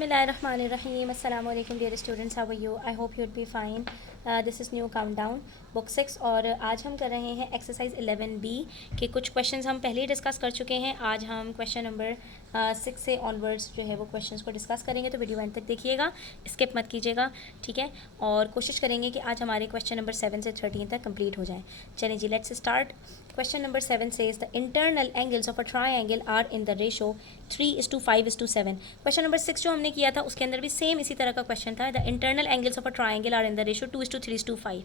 Bismillahirrahmanirrahim. Assalamu alaikum dear students, how are you? I hope you would be fine. This is new countdown book 6 और आज हम कर रहे हैं exercise 11B के कुछ क्वेश्चंस हम पहले ही डिस्कस कर चुके हैं. आज हम क्वेश्चन नंबर 6 से ऑनवर्ड्स जो है वो क्वेश्चंस को डिस्कस करेंगे, तो वीडियो एंड तक देखिएगा, स्किप मत कीजिएगा, ठीक है. और कोशिश करेंगे कि आज हमारे क्वेश्चन नंबर 7 से 13 तक कंप्लीट हो जाए. चलिए जी, let's start. Question number 7 says the internal angles of a triangle are in the ratio 3:5:7. Question number 6 जो हमने किया था उसके अंदर भी सेम इसी तरह का क्वेश्चन था. The internal angles of a triangle are in the ratio 2:3:5.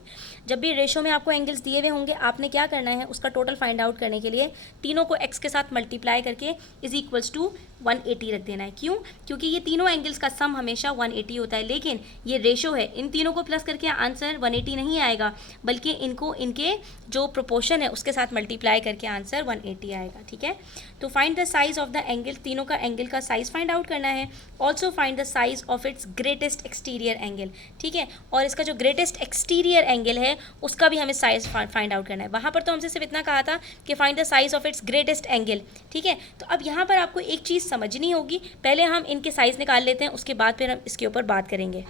जब भी रेशो में आपको एंगल्स दिए हुए होंगे, आपने क्या करना है, उसका टोटल फाइंड आउट करने के लिए तीनों को x के साथ मल्टीप्लाई करके इज इक्वल्स टू 180 रख देना है. क्यों? क्योंकि ये तीनों एंगल्स का सम हमेशा 180 होता है, लेकिन ये रेशो है, इन तीनों को प्लस करके आंसर 180 नहीं आएगा, बल्कि इनको इनके जो प्रोपोर्शन है उसके साथ मल्टीप्लाई करके आंसर 180 आएगा. ठीक है. तो find the size of the angle, तीनों का एंगल का साइज फाइंड आउट करना है. Also find the size of its greatest exterior angle. ठीक है. और इसका जो ग्रेटेस्ट एक्सटीरियर एंगल है उसका भी हमें साइज फाइंड आउट करना है. वहाँ पर तो हमसे सिर्फ इतना कहा था कि find the size of its greatest angle. ठीक है. तो अब यहाँ पर आपको एक चीज़ समझनी होगी. पहले हम इनके साइज निकाल लेते हैं, उसके बाद फिर हम इसके ऊपर बात करेंगे.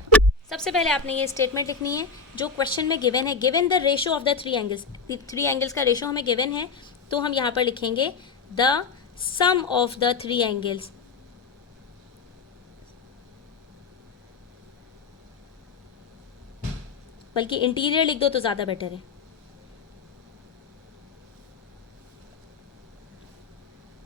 सबसे पहले आपने ये स्टेटमेंट लिखनी है जो क्वेश्चन में गिवन है. Given the ratio of the three angles का रेशो हमें गिवन है, तो हम यहाँ पर लिखेंगे the sum of the three angles. बल्कि इंटीरियर लिख दो तो ज़्यादा बेटर है.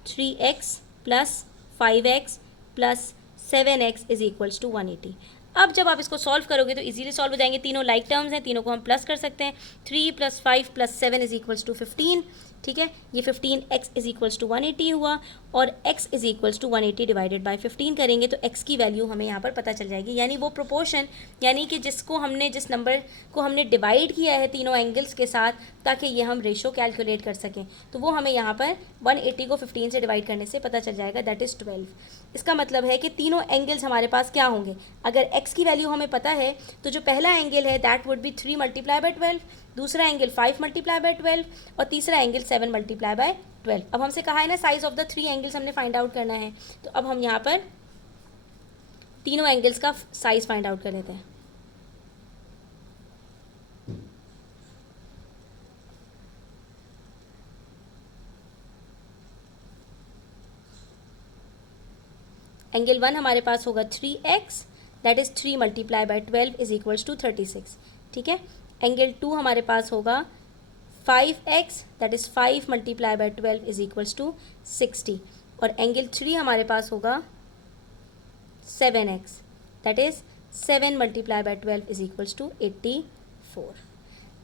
3x plus 5x plus 7x is equals to 180. अब जब आप इसको सॉल्व करोगे तो इजीली सॉल्व हो जाएंगे. तीनों लाइक टर्म्स हैं, तीनों को हम प्लस कर सकते हैं. 3 + 5 + 7 इज इक्वल्स टू 15. ठीक है. ये 15x इज इक्वल्स टू 180 हुआ, और x is equals to 180 divided by 15 करेंगे तो x की वैल्यू हमें यहाँ पर पता चल जाएगी. यानी वो प्रोपोर्शन, यानी कि जिस नंबर को हमने डिवाइड किया है तीनों एंगल्स के साथ, ताकि ये हम रेशो कैलकुलेट कर सकें, तो वो हमें यहाँ पर 180 को 15 से डिवाइड करने से पता चल जाएगा, दैट इज़ 12. इसका मतलब है कि तीनों एंगल्स हमारे पास क्या होंगे. अगर x की वैल्यू हमें पता है तो जो पहला एंगल है दैट वुड बी 3 × 12, दूसरा एंगल 5 × 12 और तीसरा एंगल 7 × 12. अब हमसे कहा है ना size of the three angles हमने फाइंड आउट करना है, तो अब हम यहाँ पर तीनों एंगल्स का साइज फाइंड आउट कर लेते हैं. एंगल 1 हमारे पास होगा 3x, that is 3 × 12 is equals to 36. ठीक है. एंगल 2 हमारे पास होगा 5x, that is 5 × 12 is equals to 60. और एंगल 3 हमारे पास होगा 7x, that is 7 × 12 is equals to 84.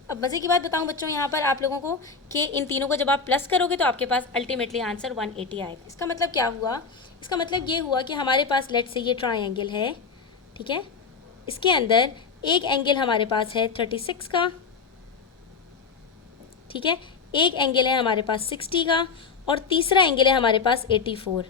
अब मज़े की बात बताऊं बच्चों यहाँ पर आप लोगों को कि इन तीनों को जब आप प्लस करोगे तो आपके पास अल्टीमेटली आंसर 180 आएगा. इसका मतलब क्या हुआ? इसका मतलब ये हुआ कि हमारे पास लेट से ये ट्रायंगल है. ठीक है. इसके अंदर एक एंगल हमारे पास है 36 का. ठीक है. एक एंगल है हमारे पास 60 का, और तीसरा एंगल है हमारे पास 84.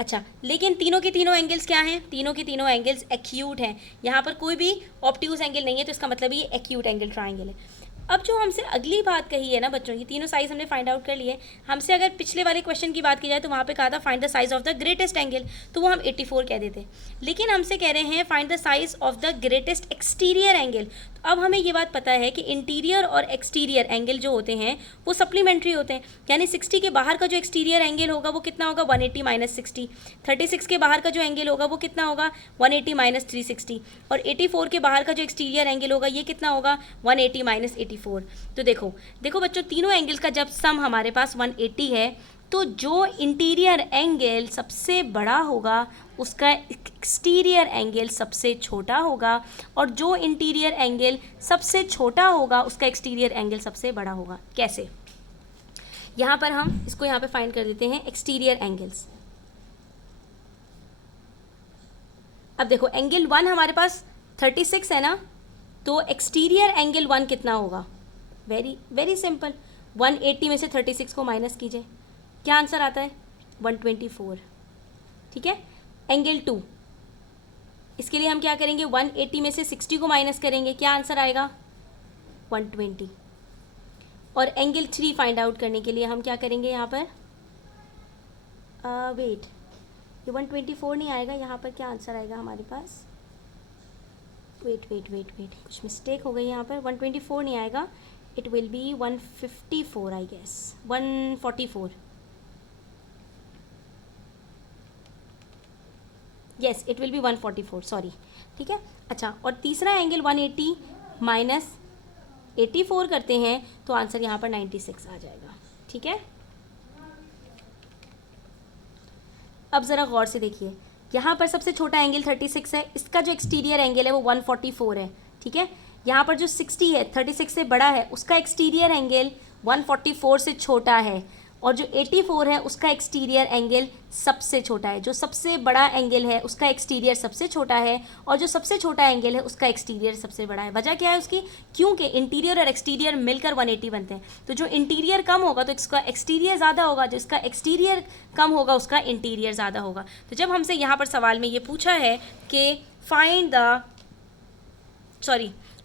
अच्छा, लेकिन तीनों के तीनों एंगल्स क्या हैं? तीनों के तीनों एंगल्स एक्यूट हैं. यहाँ पर कोई भी ऑब्ट्यूज एंगल नहीं है, तो इसका मतलब ये एक्यूट एंगल ट्रायंगल है. अब जो हमसे अगली बात कही है ना बच्चों, ये तीनों साइज हमने फाइंड आउट कर लिए. हमसे अगर पिछले वाले क्वेश्चन की बात की जाए तो वहाँ पे कहा था find the size of the greatest angle, तो वो हम 84 कह देते. लेकिन हमसे कह रहे हैं find the size of the greatest exterior angle. तो अब हमें ये बात पता है कि इंटीरियर और एक्सटीरियर एंगल जो होते हैं वो सप्लीमेंट्री होते हैं. यानी 60 के बाहर का जो एक्सटीरियर एंगल होगा वो कितना होगा? 180 - 60. 36 के बाहर का जो एंगल होगा वो कितना होगा? 180 - 360. और 84 के बाहर का जो एक्सटीरियर एंगल होगा ये कितना होगा? 180 - 84. तो देखो बच्चों, तीनों एंगल्स का जब सम हमारे पास 180 है, तो जो इंटीरियर एंगल सबसे बड़ा होगा उसका एक्सटीरियर एंगल सबसे छोटा होगा, और जो इंटीरियर एंगल सबसे छोटा होगा उसका एक्सटीरियर एंगल सबसे बड़ा होगा. कैसे? यहाँ पर हम इसको यहाँ पे फाइंड कर देते हैं एक्सटीरियर एंगल्स. अब देखो एंगल 1 हमारे पास 36 है ना, तो एक्सटीरियर एंगल 1 कितना होगा? Very very simple. 180 में से 36 को माइनस कीजिए, क्या आंसर आता है? 124. ठीक है. एंगल 2, इसके लिए हम क्या करेंगे? 180 में से 60 को माइनस करेंगे, क्या आंसर आएगा? 120. और एंगल 3 फाइंड आउट करने के लिए हम क्या करेंगे यहाँ पर? वेट, ये 124 नहीं आएगा, यहाँ पर क्या आंसर आएगा हमारे पास? वेट, कुछ मिस्टेक हो गई यहाँ पर, 124 नहीं आएगा, it will be 154 I guess, 144, yes it will be 144, sorry, ठीक है। अच्छा, और तीसरा एंगल 180 माइनस 84 करते हैं तो आंसर यहाँ पर 96 आ जाएगा, ठीक है। अब ज़रा गौर से देखिए, यहाँ पर सबसे छोटा एंगल 36 है, इसका जो एक्सटीरियर एंगल है वो 144 है, ठीक है। यहाँ पर जो 60 है 36 से बड़ा है, उसका एक्सटीरियर एंगल 144 से छोटा है, और जो 84 है उसका एक्सटीरियर एंगल सबसे छोटा है। जो सबसे बड़ा एंगल है उसका एक्सटीरियर सबसे छोटा है, और जो सबसे छोटा एंगल है उसका एक्सटीरियर सबसे बड़ा है। वजह क्या है उसकी? क्योंकि इंटीरियर और एक्सटीरियर मिलकर 180 बनते हैं, तो जो इंटीरियर कम होगा तो इसका एक्सटीरियर ज़्यादा होगा, जो इसका एक्सटीरियर कम होगा उसका इंटीरियर ज़्यादा होगा। तो जब हमसे यहाँ पर सवाल में ये पूछा है कि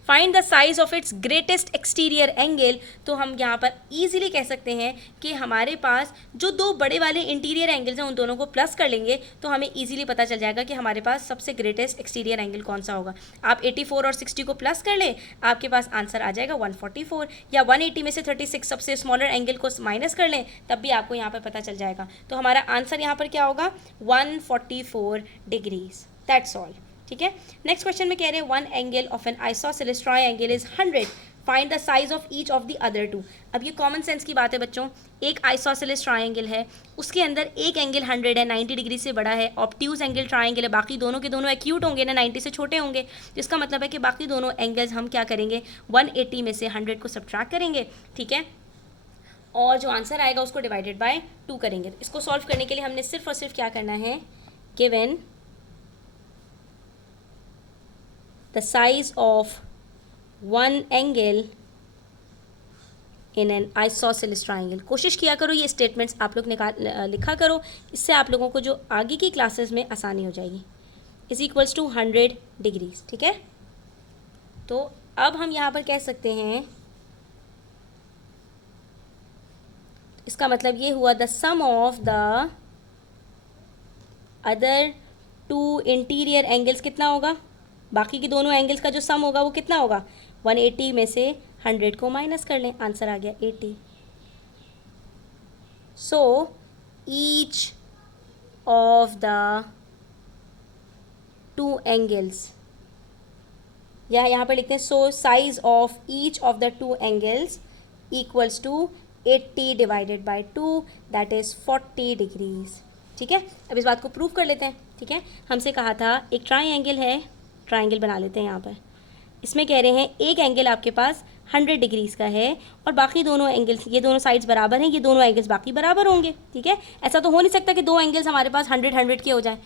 find the size of its greatest exterior angle, तो हम यहाँ पर ईजिली कह सकते हैं कि हमारे पास जो दो बड़े वाले इंटीरियर एंगल्स हैं उन दोनों को प्लस कर लेंगे तो हमें ईजिली पता चल जाएगा कि हमारे पास सबसे ग्रेटेस्ट एक्सटीरियर एंगल कौन सा होगा। आप 84 और 60 को प्लस कर लें, आपके पास आंसर आ जाएगा 144, या 180 में से 36 सबसे स्मॉलर एंगल को माइनस कर लें, तब भी आपको यहाँ पर पता चल जाएगा। तो हमारा आंसर यहाँ पर क्या होगा? 144 डिग्रीज, दैट्स ऑल, ठीक है। नेक्स्ट क्वेश्चन में कह रहे हैं one angle of an isosceles triangle is 100, find the size of each of the other two. अब ये कॉमन सेंस की बात है बच्चों, एक आइसोसेलेस ट्रायंगल है, उसके अंदर एक एंगल 100 है, 90 डिग्री से बड़ा है, ऑब्ट्यूज एंगल ट्रायंगल है, बाकी दोनों के दोनों एक्यूट होंगे ना, 90 से छोटे होंगे, तो इसका मतलब है कि बाकी दोनों एंगल्स हम क्या करेंगे, 180 में से 100 को सब्ट्रैक्ट करेंगे, ठीक है, और जो आंसर आएगा उसको डिवाइडेड बाय 2 करेंगे। इसको सॉल्व करने के लिए हमने सिर्फ और सिर्फ क्या करना है, given the size of one angle in an isosceles triangle। कोशिश किया करो ये स्टेटमेंट्स आप लोग लिखा करो, इससे आप लोगों को जो आगे की क्लासेस में आसानी हो जाएगी। इज इक्वल्स टू 100 डिग्रीज, ठीक है। तो अब हम यहाँ पर कह सकते हैं, इसका मतलब ये हुआ the sum of the other two interior angles कितना होगा, बाकी के दोनों एंगल्स का जो सम होगा वो कितना होगा, 180 में से 100 को माइनस कर लें, आंसर आ गया 80। So each of the two angles, या यहाँ पर लिखते हैं so size of each of the two angles equals to 80 divided by 2, that is 40 degrees, ठीक है। अब इस बात को प्रूव कर लेते हैं, ठीक है। हमसे कहा था एक ट्रायंगल है, ट्रायंगल बना लेते हैं यहाँ पर, इसमें कह रहे हैं एक एंगल आपके पास 100 डिग्रीज़ का है और बाकी दोनों एंगल्स, ये दोनों साइड्स बराबर हैं, ये दोनों एंगल्स बाकी बराबर होंगे, ठीक है। ऐसा तो हो नहीं सकता कि दो एंगल्स हमारे पास 100 के हो जाए,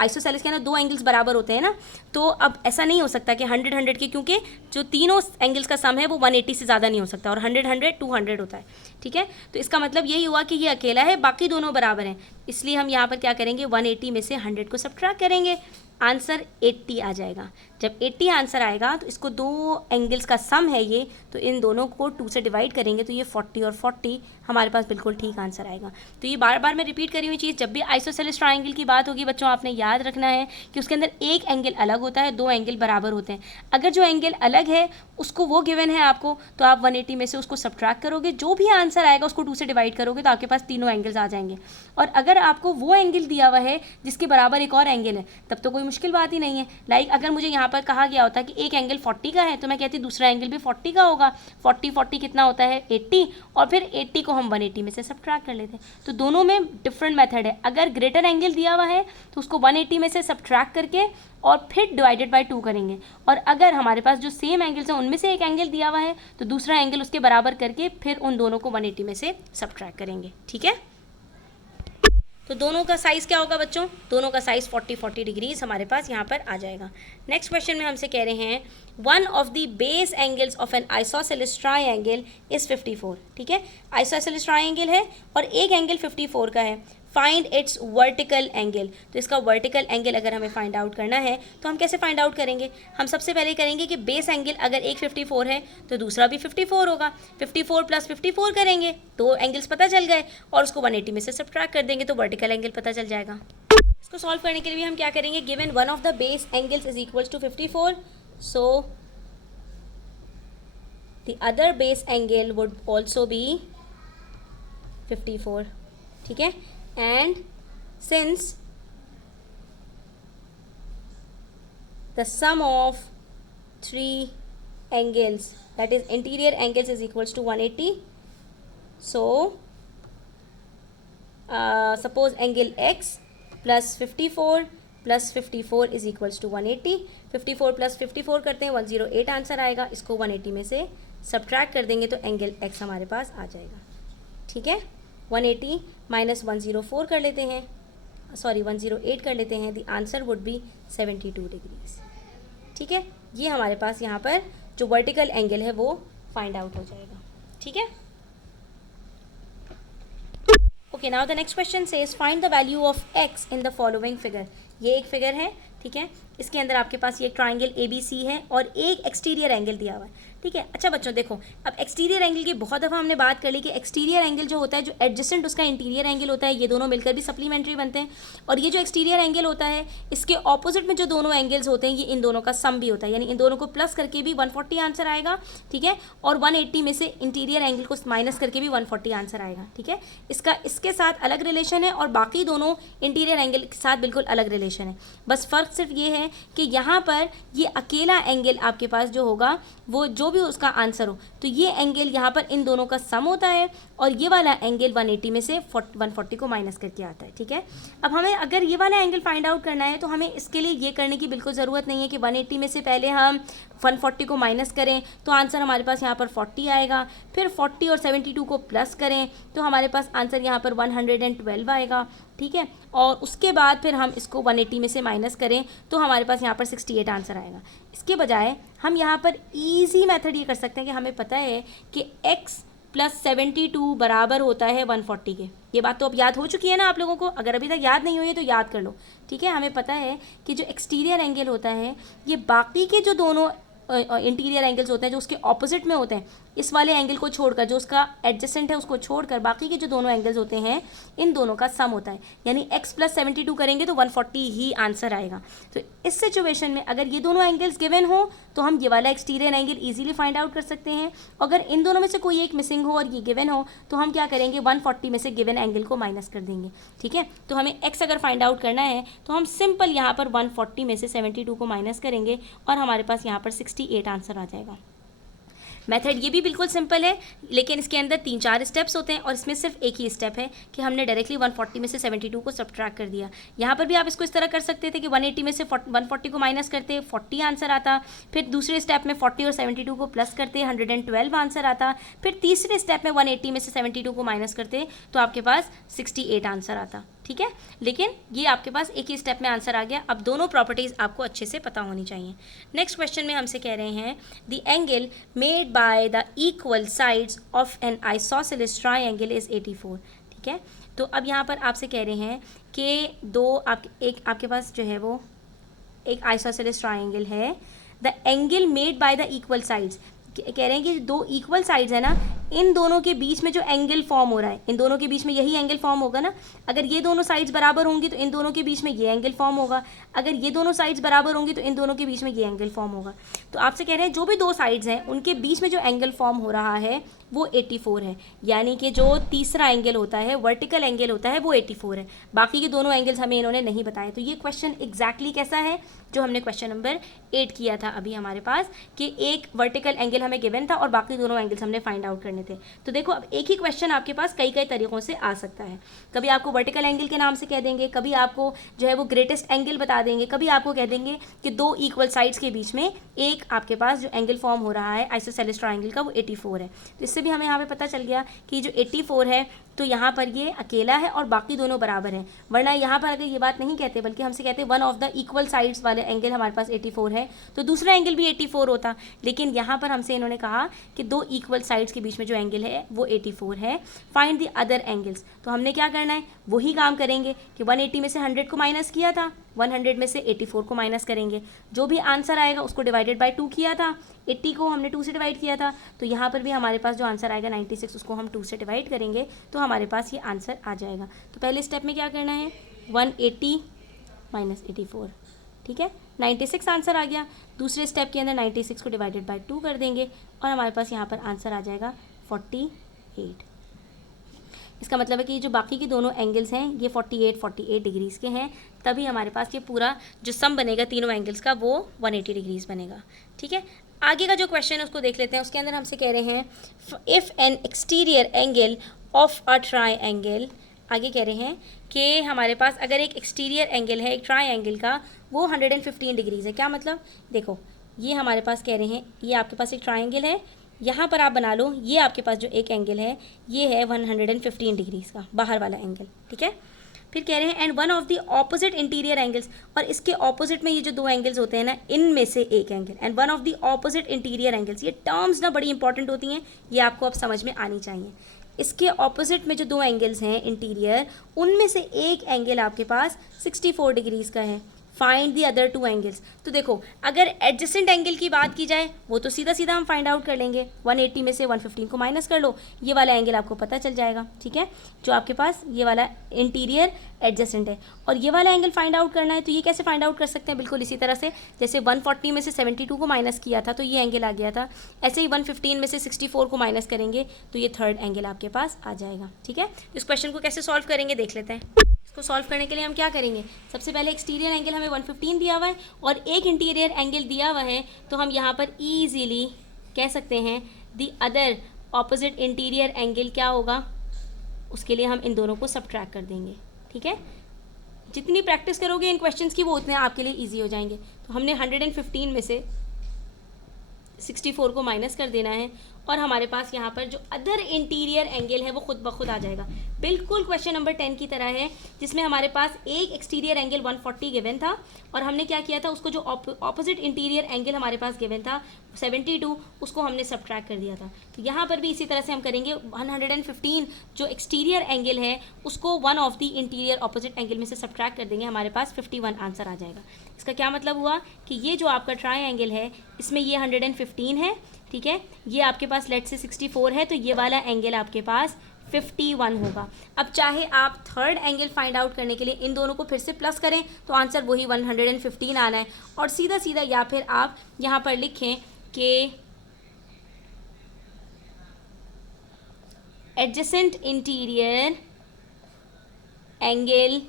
आइसोसेलेस के अंदर दो एंगल्स बराबर होते हैं ना, तो अब ऐसा नहीं हो सकता कि 100 के, क्योंकि जो तीनों एंगल्स का सम है वो 180 से ज़्यादा नहीं हो सकता, और 100 200 होता है, ठीक है। तो इसका मतलब यही हुआ कि ये अकेला है, बाकी दोनों बराबर हैं, इसलिए हम यहाँ पर क्या करेंगे, 180 में से 100 को सब्ट्रैक्ट करेंगे, आंसर 80 आ जाएगा। जब 80 आंसर आएगा तो इसको दो एंगल्स का सम है ये, तो इन दोनों को 2 से डिवाइड करेंगे तो ये 40 और 40 हमारे पास बिल्कुल ठीक आंसर आएगा। तो ये बार बार मैं रिपीट करी हुई चीज़, जब भी आइसोसेलेस ट्रायंगल की बात होगी बच्चों, आपने याद रखना है कि उसके अंदर एक एंगल अलग होता है, दो एंगल बराबर होते हैं। अगर जो एंगल अलग है उसको वो गिवन है आपको, तो आप 180 में से उसको सब्ट्रैक्ट करोगे, जो भी आंसर आएगा उसको 2 से डिवाइड करोगे तो आपके पास तीनों एंगल्स आ जाएंगे। और अगर आपको वो एंगल दिया हुआ है जिसके बराबर एक और एंगल है, तब तो कोई मुश्किल बात ही नहीं है। लाइक अगर मुझे यहाँ पर कहा गया होता कि एक एंगल 40 का है, तो मैं कहती दूसरा एंगल भी 40 का होगा, 40 कितना होता है 80, और फिर 80 को हम 180 में से सब्ट्रैक्ट कर लेते हैं। तो दोनों में डिफरेंट मेथड है, अगर ग्रेटर एंगल दिया हुआ है तो उसको 180 में से सब्ट्रैक्ट करके और फिर डिवाइडेड बाय 2 करेंगे, और अगर हमारे पास जो सेम एंगल्स हैं उनमें से एक एंगल दिया हुआ है तो दूसरा एंगल उसके बराबर करके फिर उन दोनों को 180 में से सब्ट्रैक्ट करेंगे, ठीक है। तो दोनों का साइज़ क्या होगा बच्चों, दोनों का साइज़ 40 डिग्रीज हमारे पास यहाँ पर आ जाएगा। नेक्स्ट क्वेश्चन में हमसे कह रहे हैं one of the base angles of an isosceles triangle is 54, ठीक है। आइसोसेलेस ट्रायंगल है और एक एंगल 54 का है, फाइंड इट्स वर्टिकल एंगल। तो इसका वर्टिकल एंगल अगर हमें फाइंड आउट करना है तो हम कैसे फाइंड आउट करेंगे, हम सबसे पहले करेंगे कि बेस एंगल अगर एक 54 है तो दूसरा भी 54 होगा, 54 + 54 करेंगे, दो एंगल्स पता चल गए, और उसको 180 में से सब्ट्रैक्ट कर देंगे तो वर्टिकल एंगल पता चल जाएगा। इसको सॉल्व करने के लिए भी हम क्या करेंगे, given one of the base angles is equals to 54, so the other base angle would also be 54, ठीक है। And since the sum of three angles, that is interior angles, is equals to 180, so suppose angle x plus 54 plus 54 is equals to 180, 54 plus 54 करते हैं 108 answer आएगा, इसको 180 में से subtract कर देंगे तो एंगल x हमारे पास आ जाएगा, ठीक है। 180 माइनस 104 कर लेते हैं, सॉरी 108 कर लेते हैं, the answer would be 72 degrees, ठीक है। ये हमारे पास यहाँ पर जो वर्टिकल एंगल है वो फाइंड आउट हो जाएगा, ठीक है। Okay, now the next question says find the value of x in the following figure. ये एक फिगर है, ठीक है। इसके अंदर आपके पास ये एक ट्राइंगल ABC है और एक एक्सटीरियर एंगल दिया हुआ है, ठीक है। अच्छा बच्चों देखो, अब एक्सटीरियर एंगल की बहुत दफ़ा हमने बात कर ली कि एक्सटीरियर एंगल जो होता है, जो एडजेसेंट उसका इंटीरियर एंगल होता है, ये दोनों मिलकर भी सप्लीमेंट्री बनते हैं। और ये जो एक्सटीरियर एंगल होता है, इसके ऑपोजिट में जो दोनों एंगल्स होते हैं, ये इन दोनों का सम भी होता है, यानी इन दोनों को प्लस करके भी 140 आंसर आएगा, ठीक है। और 180 में से इंटीरियर एंगल को माइनस करके भी 140 आंसर आएगा, ठीक है। इसका इसके साथ अलग रिलेशन है और बाकी दोनों इंटीरियर एंगल के साथ बिल्कुल अलग रिलेशन है। बस फ़र्क सिर्फ ये है कि यहाँ पर ये अकेला एंगल आपके पास जो होगा, वो जो भी उसका आंसर हो, तो ये एंगल यहाँ पर इन दोनों का सम होता है और ये वाला एंगल 180 में से 140 को माइनस करके आता है, ठीक है। अब हमें अगर ये वाला एंगल फाइंड आउट करना है तो हमें इसके लिए ये करने की बिल्कुल ज़रूरत नहीं है कि 180 में से पहले हम 140 को माइनस करें तो आंसर हमारे पास यहाँ पर 40 आएगा, फिर 40 और 72 को प्लस करें तो हमारे पास आंसर यहाँ पर 112 आएगा, ठीक है। और उसके बाद फिर हम इसको 180 में से माइनस करें तो हमारे पास यहाँ पर 68 आंसर आएगा। इसके बजाय हम यहाँ पर ईजी मेथड ये कर सकते हैं कि हमें पता है कि x प्लस 72 बराबर होता है 140 के। ये बात तो अब याद हो चुकी है ना आप लोगों को, अगर अभी तक याद नहीं हुई है तो याद कर लो, ठीक है। हमें पता है कि जो एक्सटीरियर एंगल होता है, ये बाकी के जो दोनों इंटीरियर एंगल्स होते हैं जो उसके ऑपोजिट में होते हैं, इस वाले एंगल को छोड़कर, जो उसका एडजेसेंट है उसको छोड़कर, बाकी के जो दोनों एंगल्स होते हैं इन दोनों का सम होता है। यानी x प्लस 72 करेंगे तो 140 ही आंसर आएगा। तो इस सिचुएशन में अगर ये दोनों एंगल्स गिवन हो तो हम ये वाला exterior angle easily find out कर सकते हैं। अगर इन दोनों में से कोई एक मिसिंग हो और ये गिवन हो तो हम क्या करेंगे, 140 में से गिवन एंगल को माइनस कर देंगे, ठीक है। तो हमें x अगर फाइंड आउट करना है तो हम सिंपल यहाँ पर 140 में से 72 को माइनस करेंगे और हमारे पास यहाँ पर 68 आंसर आ जाएगा। मेथड ये भी बिल्कुल सिंपल है, लेकिन इसके अंदर 3-4 स्टेप्स होते हैं और इसमें सिर्फ एक ही स्टेप है कि हमने डायरेक्टली 140 में से 72 को सब्ट्रैक्ट कर दिया। यहाँ पर भी आप इसको इस तरह कर सकते थे कि 180 में से 140 को माइनस करते 40 आंसर आता, फिर दूसरे स्टेप में 40 और 72 को प्लस करते 112 आंसर आता, फिर तीसरे स्टेप में 180 में से 72 को माइनस करते तो आपके पास 68 आंसर आता, ठीक है। लेकिन ये आपके पास एक ही स्टेप में आंसर आ गया। अब दोनों प्रॉपर्टीज़ आपको अच्छे से पता होनी चाहिए। नेक्स्ट क्वेश्चन में हमसे कह रहे हैं the angle made by the equal sides of an isosceles triangle is 84, ठीक है। तो अब यहाँ पर आपसे कह रहे हैं कि आपके पास जो है वो एक आइसोसेलेस ट्रायंगल है, the angle made by the equal sides, कह रहे हैं कि दो इक्वल साइड्स है ना, इन दोनों के बीच में जो एंगल फॉर्म हो रहा है, इन दोनों के बीच में यही एंगल फॉर्म होगा ना। अगर ये दोनों साइड्स बराबर होंगी तो इन दोनों के बीच में ये एंगल फॉर्म होगा, अगर ये दोनों साइड्स बराबर होंगी तो इन दोनों के बीच में ये एंगल फॉर्म होगा। तो आपसे कह रहे हैं जो भी दो साइड्स हैं उनके बीच में जो एंगल फॉर्म हो रहा है वो 84 है, यानी कि जो तीसरा एंगल होता है, वर्टिकल एंगल होता है, वो 84 है। बाकी के दोनों एंगल्स हमें इन्होंने नहीं बताए। तो ये क्वेश्चन एग्जैक्टली कैसा है जो हमने क्वेश्चन नंबर 8 किया था अभी हमारे पास, कि एक वर्टिकल एंगल हमें गिवन था और बाकी दोनों एंगल्स हमने फाइंड आउट करने थे। तो देखो अब एक ही क्वेश्चन आपके पास कई कई तरीक़ों से आ सकता है। कभी आपको वर्टिकल एंगल के नाम से कह देंगे, कभी आपको जो है वो ग्रेटेस्ट एंगल बता देंगे, कभी आपको कह देंगे कि दो इक्वल साइड्स के बीच में एक आपके पास जो एंगल फॉर्म हो रहा है आइसोसेलेस ट्रायंगल का वो 84 है। तो इससे भी हमें यहाँ पे पता चल गया कि जो 84 है तो यहाँ पर ये अकेला है और बाकी दोनों बराबर हैं। वरना यहाँ पर अगर ये बात नहीं कहते बल्कि हमसे कहते one of the equal sides वाले एंगल हमारे पास 84 है तो दूसरा एंगल भी 84 होता, लेकिन यहाँ पर हमसे इन्होंने कहा कि दो इक्वल साइड्स के बीच में जो एंगल है वो 84 है। फाइंड द अदर एंगल्स, तो हमने क्या करना है वही काम करेंगे कि 180 में से 100 को माइनस किया था, 100 में से 84 को माइनस करेंगे, जो भी आंसर आएगा उसको डिवाइडेड बाय 2 किया था, 80 को हमने 2 से डिवाइड किया था, तो यहाँ पर भी हमारे पास जो आंसर आएगा 96 उसको हम 2 से डिवाइड करेंगे तो हमारे पास ये आंसर आ जाएगा। तो पहले स्टेप में क्या करना है, 180 माइनस 84, ठीक है। 96 आंसर आ गया। दूसरे स्टेप के अंदर 96 को डिवाइडेड बाय 2 कर देंगे और हमारे पास यहाँ पर आंसर आ जाएगा 48। इसका मतलब है कि जो बाकी के दोनों एंगल्स हैं ये 48 डिग्रीज़ के हैं, तभी हमारे पास ये पूरा जो सम बनेगा तीनों एंगल्स का वो 180 डिग्रीज़ बनेगा, ठीक है। आगे का जो क्वेश्चन है उसको देख लेते हैं। उसके अंदर हमसे कह रहे हैं if N exterior angle of a triangle, आगे कह रहे हैं कि हमारे पास अगर एक एक्सटीरियर एंगल है एक ट्राइएंगल का, वो 115 डिग्रीज़ है। क्या मतलब, देखो ये हमारे पास कह रहे हैं ये आपके पास एक ट्राइएंगल है, यहाँ पर आप बना लो ये आपके पास जो एक एंगल है ये है 115 डिग्रीज़ का बाहर वाला एंगल, ठीक है। फिर कह रहे हैं and one of the opposite interior angles, और इसके ऑपोजिट में ये जो दो एंगल्स होते हैं ना इनमें से एक angle, and one of the opposite interior angles, ये टर्म्स ना बड़ी इंपॉर्टेंट होती हैं, ये आपको अब समझ में आनी चाहिए। इसके ऑपोजिट में जो दो एंगल्स हैं इंटीरियर, उनमें से एक एंगल आपके पास 64 डिग्रीज़ का है। Find the other two angles, तो देखो अगर एडजेसेंट एंगल की बात की जाए वो तो सीधा सीधा हम फाइंड आउट कर लेंगे, 180 में से 115 को माइनस कर लो, ये वाला एंगल आपको पता चल जाएगा, ठीक है। जो आपके पास ये वाला इंटीरियर एडजेसेंट है, और ये वाला एंगल फाइंड आउट करना है, तो ये कैसे फाइंड आउट कर सकते हैं, बिल्कुल इसी तरह से जैसे 140 में से 72 को माइनस किया था तो ये एंगल आ गया था, ऐसे ही 115 में से 64 को माइनस करेंगे तो ये थर्ड एंगल आपके पास आ जाएगा, ठीक है। इस क्वेश्चन को कैसे सॉल्व करेंगे देख लेते हैं। इसको सॉल्व करने के लिए हम क्या करेंगे, सबसे पहले एक्सटीरियर एंगल हमें 115 दिया हुआ है और एक इंटीरियर एंगल दिया हुआ है, तो हम यहाँ पर ईजीली कह सकते हैं the other opposite interior angle क्या होगा, उसके लिए हम इन दोनों को सब्ट्रैक्ट कर देंगे, ठीक है। जितनी प्रैक्टिस करोगे इन क्वेश्चंस की वो उतने आपके लिए ईजी हो जाएंगे। तो हमने 115 में से 64 को माइनस कर देना है और हमारे पास यहाँ पर जो अदर इंटीरियर एंगल है वो खुद ब खुद आ जाएगा। बिल्कुल क्वेश्चन नंबर 10 की तरह है, जिसमें हमारे पास एक एक्सटीरियर एंगल 140 गिवन था और हमने क्या किया था, उसको जो ऑपोजिट इंटीरियर एंगल हमारे पास गिवन था 72, उसको हमने सब्ट्रैक्ट कर दिया था। तो यहाँ पर भी इसी तरह से हम करेंगे, 115 जो एक्सटीरियर एंगल है उसको one of the interior opposite angle में से सब्ट्रैक्ट कर देंगे, हमारे पास 51 आंसर आ जाएगा। इसका क्या मतलब हुआ कि ये जो आपका ट्राइएंगल है इसमें ये 115 है, ठीक है, ये आपके पास लेट से 64 है, तो ये वाला एंगल आपके पास 51 होगा। अब चाहे आप थर्ड एंगल फाइंड आउट करने के लिए इन दोनों को फिर से प्लस करें तो आंसर वही 115 आना है, और सीधा सीधा या फिर आप यहाँ पर लिखें कि adjacent interior angle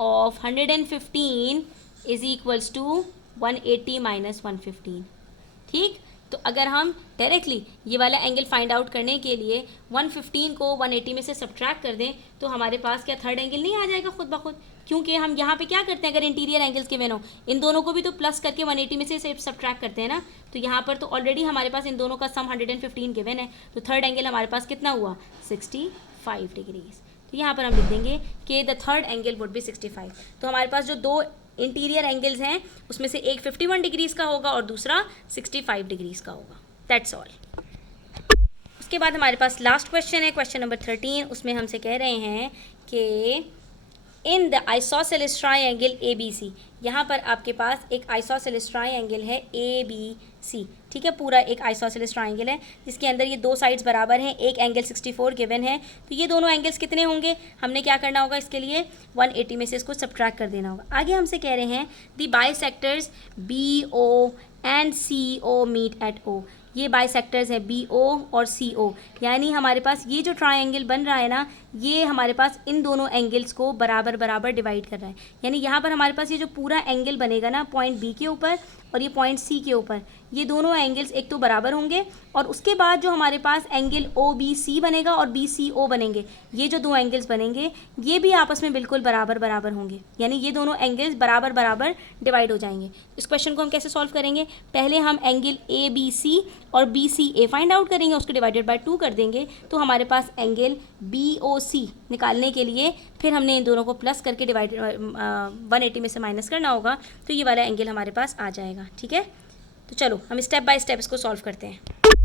of 115 is equals to 180 minus 115, ठीक। तो अगर हम डायरेक्टली ये वाला एंगल फाइंड आउट करने के लिए 115 को 180 में से सब्ट्रैक्ट कर दें तो हमारे पास क्या थर्ड एंगल नहीं आ जाएगा खुद ब खुद, क्योंकि हम यहाँ पे क्या करते हैं, अगर इंटीरियर एंगल्स के गिवन हो इन दोनों को भी तो प्लस करके 180 में से सब्ट्रैक्ट करते हैं ना, तो यहाँ पर तो ऑलरेडी हमारे पास इन दोनों का सम 115 गिवन है, तो थर्ड एंगल हमारे पास कितना हुआ 65 डिग्रीज। तो यहाँ पर हम लिख देंगे कि the third angle would be 65। तो हमारे पास जो दो इंटीरियर एंगल्स हैं उसमें से एक 51 डिग्रीज़ का होगा और दूसरा 65 डिग्रीज़ का होगा, दैट्स ऑल। उसके बाद हमारे पास लास्ट क्वेश्चन है, क्वेश्चन नंबर 13। उसमें हमसे कह रहे हैं कि in the isosceles triangle ABC, यहाँ पर आपके पास एक आइसोसेलेस ट्राइएंगल है ABC, ठीक है, पूरा एक आइसोसेलेस ट्राइएंगल है जिसके अंदर ये दो साइड्स बराबर हैं, एक एंगल 64 गिवन है, तो ये दोनों एंगल्स कितने होंगे, हमने क्या करना होगा, इसके लिए 180 में से इसको सब्ट्रैक्ट कर देना होगा। आगे हमसे कह रहे हैं the bisectors BO and CO meet at O, ये बाइसेक्टर्स है BO और CO, यानी हमारे पास ये जो ट्राइएंगल बन रहा है ना ये हमारे पास इन दोनों एंगल्स को बराबर बराबर डिवाइड कर रहा है, यानी यहाँ पर हमारे पास ये जो पूरा एंगल बनेगा ना पॉइंट B के ऊपर और ये पॉइंट C के ऊपर, ये दोनों एंगल्स एक तो बराबर होंगे और उसके बाद जो हमारे पास एंगल OBC बनेगा और BCO बनेंगे, ये जो दो एंगल्स बनेंगे ये भी आपस में बिल्कुल बराबर बराबर होंगे, यानी ये दोनों एंगल्स बराबर बराबर डिवाइड हो जाएंगे। इस क्वेश्चन को हम कैसे सॉल्व करेंगे, पहले हम एंगल ABC और BCA फाइंड आउट करेंगे, उसको डिवाइडेड बाय 2 कर देंगे, तो हमारे पास एंगल BOC निकालने के लिए फिर हमने इन दोनों को प्लस करके डिवाइड 180 में से माइनस करना होगा, तो ये वाला एंगल हमारे पास आ जाएगा, ठीक है। तो चलो हम स्टेप बाय स्टेप इसको सॉल्व करते हैं।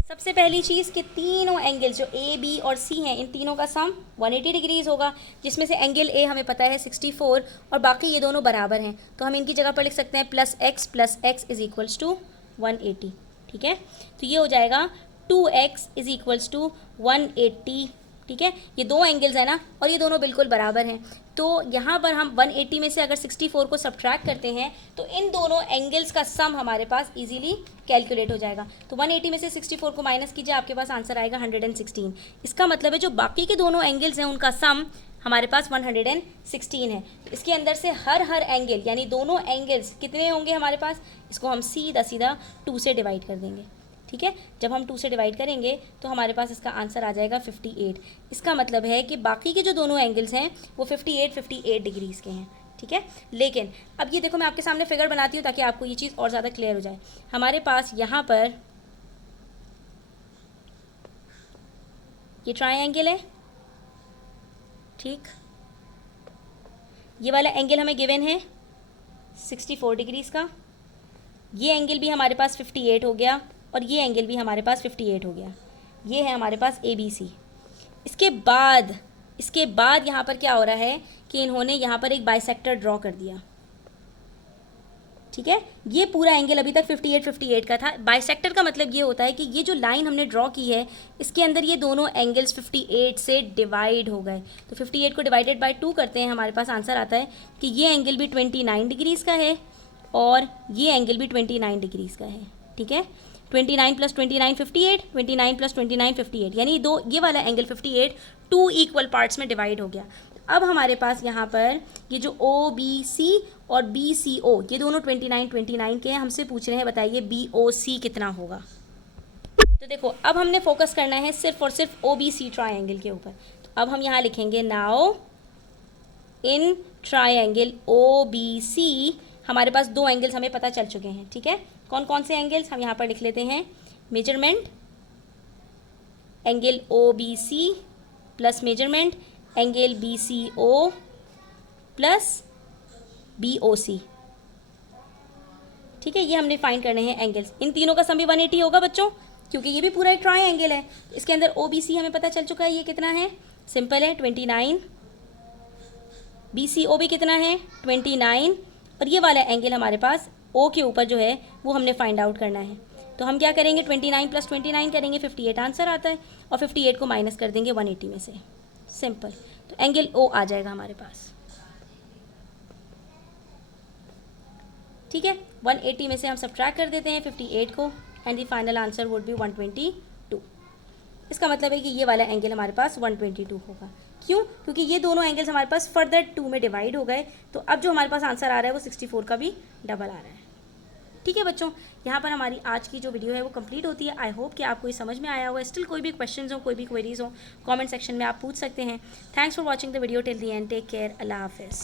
सबसे पहली चीज़ कि तीनों एंगल्स जो A, B और C हैं इन तीनों का सम 180 डिग्रीज़ होगा, जिसमें से एंगल A हमें पता है 64 और बाकी ये दोनों बराबर हैं, तो हम इनकी जगह पर लिख सकते हैं plus x is equals to 180, ठीक है। तो ये हो जाएगा 2x इज इक्वल्स टू 180, ठीक है। ये दो एंगल्स है ना और ये दोनों बिल्कुल बराबर हैं, तो यहाँ पर हम 180 में से अगर 64 को सब्ट्रैक्ट करते हैं तो इन दोनों एंगल्स का सम हमारे पास इजीली कैलकुलेट हो जाएगा। तो 180 में से 64 को माइनस कीजिए, आपके पास आंसर आएगा 116। इसका मतलब है जो बाकी के दोनों एंगल्स हैं उनका सम हमारे पास 116 है। इसके अंदर से हर एंगल यानी दोनों एंगल्स कितने होंगे हमारे पास, इसको हम सीधा सीधा 2 से डिवाइड कर देंगे। ठीक है, जब हम 2 से डिवाइड करेंगे तो हमारे पास इसका आंसर आ जाएगा 58। इसका मतलब है कि बाकी के जो दोनों एंगल्स हैं वो 58 डिग्रीज़ के हैं। ठीक है, लेकिन अब ये देखो मैं आपके सामने फिगर बनाती हूँ ताकि आपको ये चीज़ और ज़्यादा क्लियर हो जाए। हमारे पास यहाँ पर ये ट्रायंगल है, ठीक, ये वाला एंगल हमें गिवन है 64 डिग्रीज़ का, ये एंगल भी हमारे पास 58 हो गया और ये एंगल भी हमारे पास 58 हो गया। ये है हमारे पास ABC। इसके बाद यहाँ पर क्या हो रहा है कि इन्होंने यहाँ पर एक बाइसेक्टर ड्रॉ कर दिया। ठीक है, ये पूरा एंगल अभी तक 58 का था। बाइसेक्टर का मतलब ये होता है कि ये जो लाइन हमने ड्रॉ की है इसके अंदर ये दोनों एंगल्स 58 से डिवाइड हो गए। तो 58 को डिवाइडेड बाय 2 करते हैं, हमारे पास आंसर आता है कि ये एंगल भी 29 डिग्रीज़ का है और ये एंगल भी 29 डिग्रीज़ का है। ठीक है, 29 + 29 58, 29 + 29 58, यानी ये वाला एंगल 58 2 इक्वल पार्ट्स में डिवाइड हो गया। अब हमारे पास यहाँ पर ये जो OBC और BCO ये दोनों 29 के हैं। हमसे पूछ रहे हैं बताइए BOC कितना होगा। तो देखो अब हमने फोकस करना है सिर्फ और सिर्फ OBC ट्रायंगल के ऊपर। तो अब हम यहाँ लिखेंगे नाउ इन ट्रायंगल OBC हमारे पास 2 एंगल्स हमें पता चल चुके हैं। ठीक है, कौन कौन से एंगल्स हम यहाँ पर लिख लेते हैं। Measurement angle OBC plus measurement angle BCO plus BOC। ठीक है, ये हमने फाइंड करने हैं एंगल्स। इन तीनों का सम भी 180 होगा बच्चों, क्योंकि ये भी पूरा एक ट्रायंगल है। इसके अंदर OBC हमें पता चल चुका है ये कितना है, सिंपल है 29। BCO भी कितना है 29, और ये वाला एंगल हमारे पास O के ऊपर जो है वो हमने फाइंड आउट करना है। तो हम क्या करेंगे 29 + 29 करेंगे, 58 आंसर आता है और 58 को माइनस कर देंगे 180 में से, सिंपल। तो एंगल O आ जाएगा हमारे पास। ठीक है, 180 में से हम सब्ट्रैक्ट कर देते हैं 58 को and the final answer would be 122। इसका मतलब है कि ये वाला एंगल हमारे पास 122 होगा। क्यों, क्योंकि ये दोनों एंगल्स हमारे पास फर्दर 2 में डिवाइड हो गए। तो अब जो हमारे पास आंसर आ रहा है वो 64 का भी डबल आ रहा है। ठीक है बच्चों, यहाँ पर हमारी आज की जो वीडियो है वो कंप्लीट होती है। आई होप कि आपको ये समझ में आया होगा। स्टिल कोई भी क्वेश्चंस हो, कोई भी क्वेरीज हो, कमेंट सेक्शन में आप पूछ सकते हैं। Thanks for watching the video till the end. Take care, Allah हाफिज़।